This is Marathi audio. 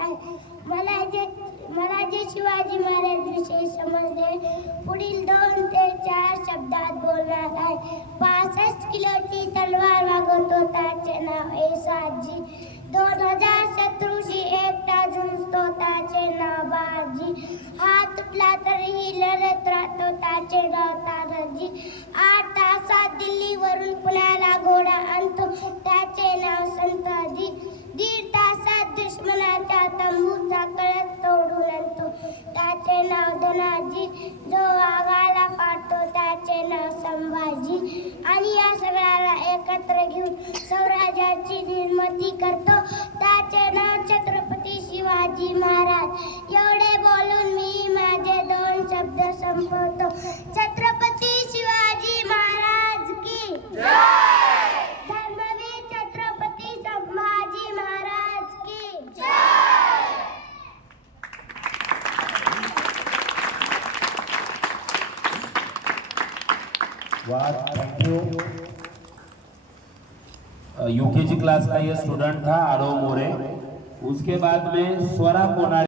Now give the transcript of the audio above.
आहे. मला जे शिवाजी महाराज विषयी समजले पुढील 2 ते 4 शब्दात बोलणार आहे. 65 किलोची तलवार वागवतो त्याचे नाव येसाजी. 2000 शत्रूशी एकटा झुंजतो त्याचे नाव बाजी. हात तुटला तरीही लढत राहतो त्याचे नाव तानाजी. 8 तासात दिल्लीवरून पुण्याला घोडा आणतो त्याचे नाव संताजी. 1.5 तासात दुश्मनाच्या तंबूचा कळस तोडून आणतो त्याचे नाव धनाजी. जो वाघाला फाडतो त्याचे नाव संभाजी. आणि या सगळ्याला एकत्र घेऊन स्वराज्याची निर्मिती करतो त्याचे नाव छत्रपती शिवाजी महाराज. एवढे बोलून मी माझे 2 शब्द संपवतो. छत्रपती शिवाजी महाराज की जय. धर्मवीर छत्रपती संभाजी महाराज की जय. वाह, थैंक यू। यूकेजी क्लास का ये स्टूडेंट था आरव मोरे। उसके बाद में स्वरा कोना